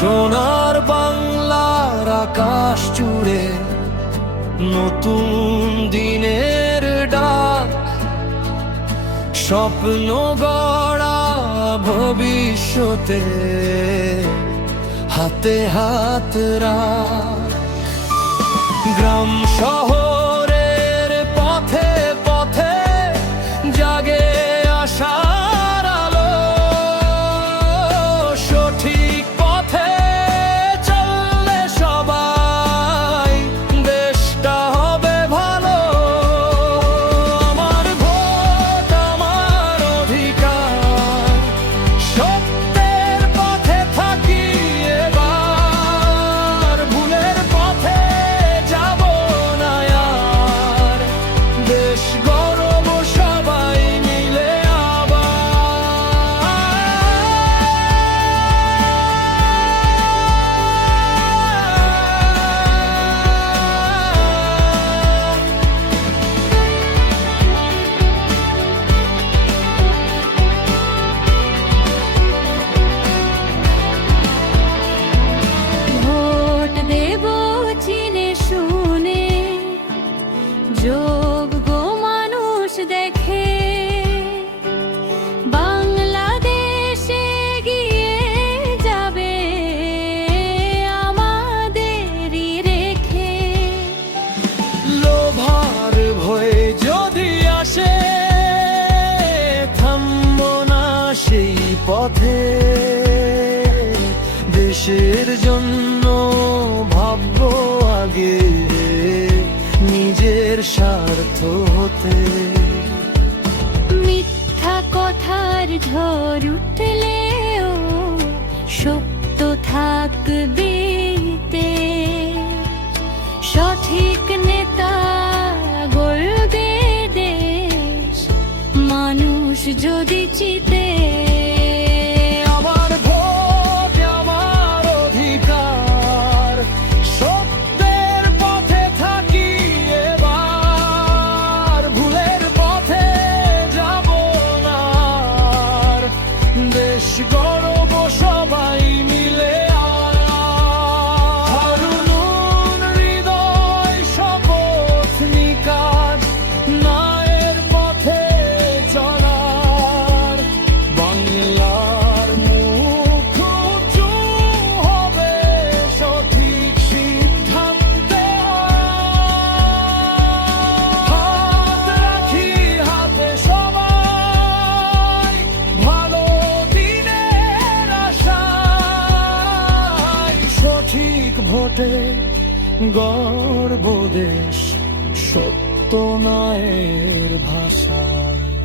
সোনার বাংলার আকাশ চুড়ে নতুন দিনের ডাক। স্বপ্ন গড়া ভবিষ্যতে হাতে হাত রাখ। গ্রাম শহর যোগ্য মানুষ দেখে। বাংলাদেশে গিয়ে যাবে আমাদেরই রেখে। লোভার ভয়ে যদি আসে, থামবো সেই পথে। দেশের জন্য স্বার্থ হতে মিথ্যা কথার ঝড় উঠলেও সত্য থাকবে। সঠিক নেতা গড়বে দেশ মানুষ যদি সঠিক গর্বদেশ গর্ব দেশ সত্য নয়ের ভাষায়